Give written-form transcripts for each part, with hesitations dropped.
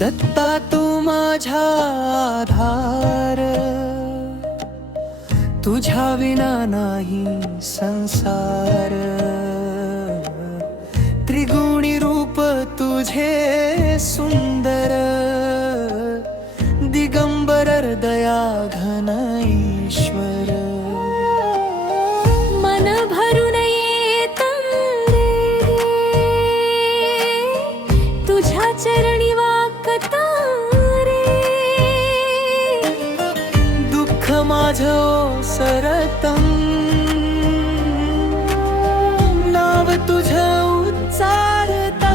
दत्ता तू माझा आधार, तुझ्या विना नाही संसार. त्रिगुणी रूप तुझे सुंदर, दिगंबर दया घन ईश्वर. मन भरून येत रे तुझ्या चरणी वाकता रे. दुःख माझं ओसरतं, नाव तुझं उच्चारता.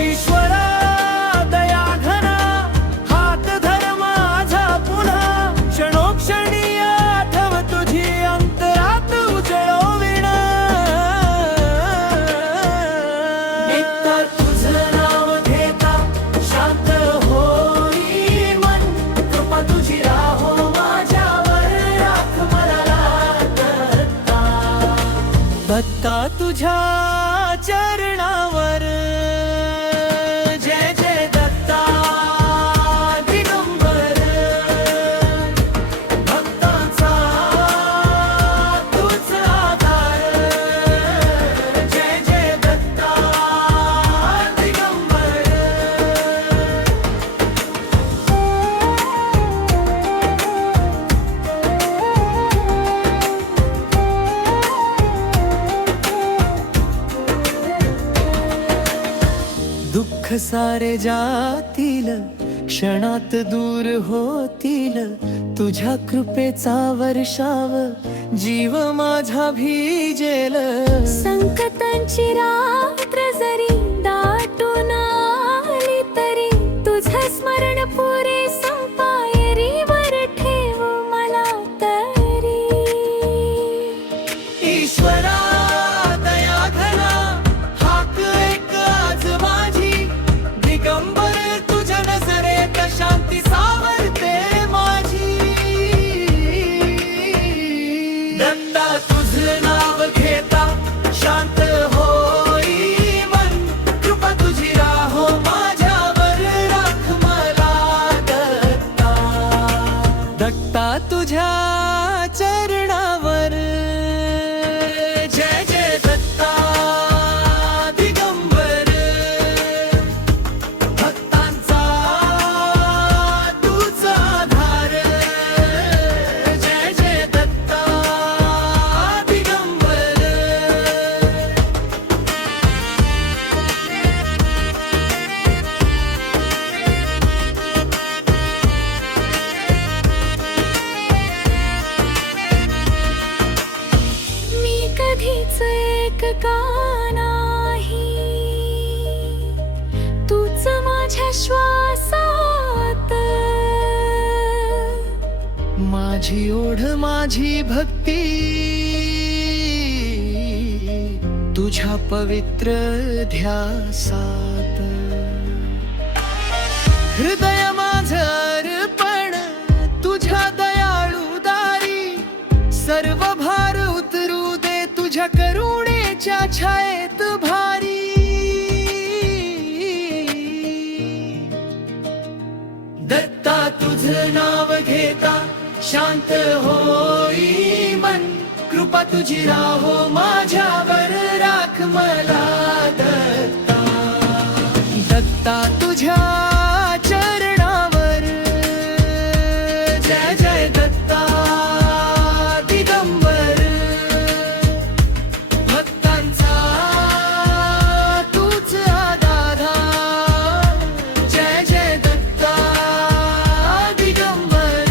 ईश्वरा दया घना, हात धर माझा पुन्हा. क्षणोक्षणी आठव तुझी अंतरात उजळविण. नित्य तुझं नाव घेता शांत होई मन. कृपा तुझी राहो माझ्यावर, राख मला दत्ता. दत्ता तुझ्या चरणावर. जय जय दत्ता दिगंबर, भक्तांचा तूच आधार. जय जय दत्ता दिगंबर. दुःख सारे जातील, क्षणात दूर होतील. तुझ्या कृपेचा वर्षाव, जीव माझा भिजेल. संकटांची रात्र जरी दाटून आली तरी तुझं स्मरण पुरे संपायरीवर ठेव मला तरी. ईश्वरा दया घना, हाक एक आज माझी. दिगंबर तुझ्या नजरेत शांती सावरते माझी. दत्ता तुझं नाव घेता शांत होई मन. कृपा तुझी राहो माझ्यावर, राख मला दत्ता. दत्ता तुझ्या चरणावर. जय जय दत्ता दिगंबर, भक्तांचा तूच आधार. जय जय दत्ता दिगंबर. मी कधीच एकटा नाही, तूच माझ्या श्वासात. माझी ओढ माझी भक्ती, तुझ्या पवित्र ध्यासात. हृदय माझं अर्पण तुझ्या दयाळू दारी. सर्व भार उतरू दे तुझ्या करुणेच्या छायेत भारी. दत्ता तुझं नाव घेता शांत होई मन. कृपा तुझी राहो माझ्यावर, राख मला दत्ता. दत्ता तुझ्या चरणावर. जय जय दत्ता दिगंबर, भक्तांचा तूच आधार. जय जय दत्ता दिगंबर.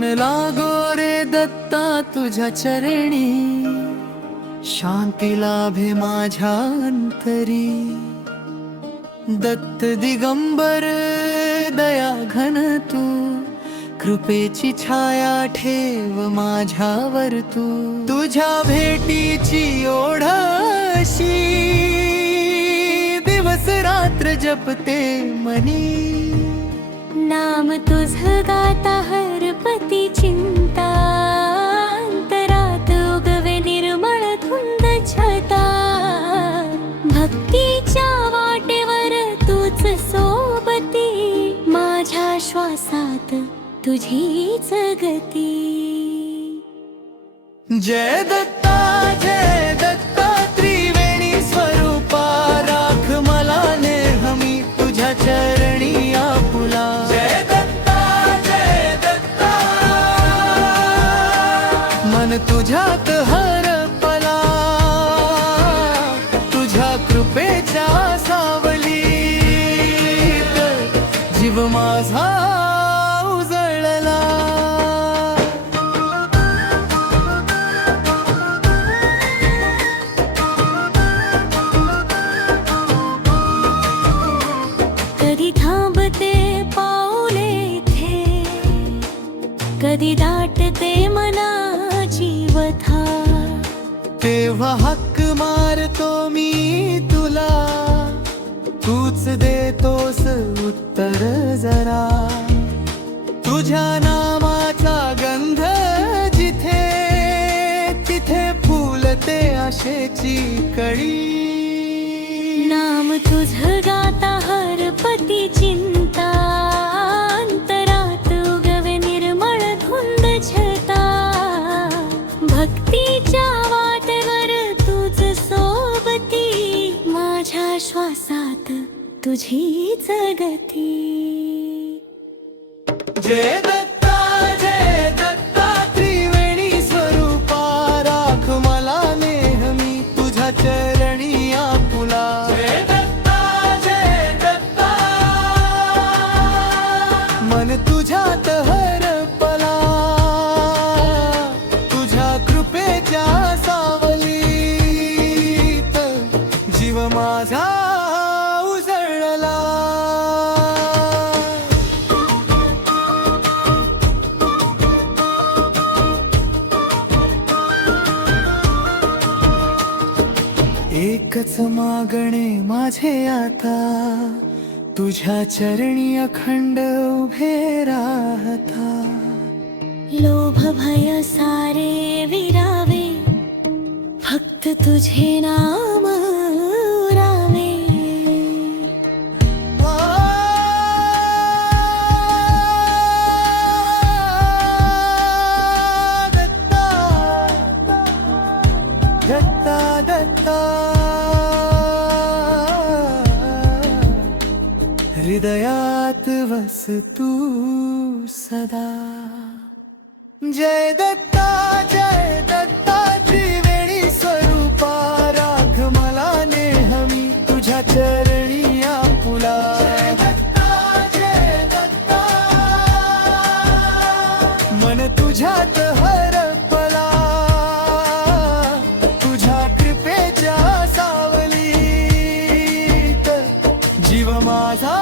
मन लागो रे दत्ता तुझ्या चरणी, शांती लाभे माझ्या अंतरी. दत्त दिगंबर दया घन तू, कृपेची छाया ठेव माझ्यावर तू. तुझ्या भेटीची ओढ अशी, दिवस रात्र जपते मनी. नाम तुझ गाता हरपती चिंता, अंतरात उगवे निर्मळ धुंद छटा. भक्तीच्या वाटेवर तूच सोबती, माझ्या श्वासात तुझीच गती. जय दत्ता जय दत्ता त्रिवेणी स्वरूपा, राख मला नेहमी तुझ्या चरणी आपुला. जय दत्ता जय दत्ता, मन तुझ्यात हरपला, तुझ्या कृपेच्या सावलीत जीव माझा उजळला. कधी थांबते पाऊले इथे, कधी दाटते मनाची व्यथा. तेव्हा हक्क मारतो मी तुला, तूच देतोस उत्तर जरा. तुझ्या नामाचा गंध जिथे, तिथे फुलते आशेची कळी. नाम तुझ गाता हरपती चिंता, अंतरात उगवे निर्मळ धुंद छटा. भक्तीच्या वाटेवर तुझ सोबती, माझ्या श्वासात तुझीच गती. जय दत्ता जय दत्ता त्रिवेणी स्वरूपा, राख मला नेहमी तुझ्या चरणी आपुला. जय दत्ता जय दत्ता, मन तुझ्यात हरपला, तुझ्या कृपेच्या सावलीत जीव माझा उजळला. एकच मागणे माझे आता, तुझ्या चरणी अखंड उभे राहता. लोभ भय सारे विरावे, फक्त तुझे नाम उरावे. दत्ता दत्ता, हृदयात वस तू सदा. जय दत्ता जय दत्ता त्रिवेणी स्वरूपा, राख मला नेहमी तुझ्या चरणी आपुला. जय दत्ता जय दत्ता, मन तुझ्यात हरपला, तुझ्या कृपेच्या सावलीत जीव माझा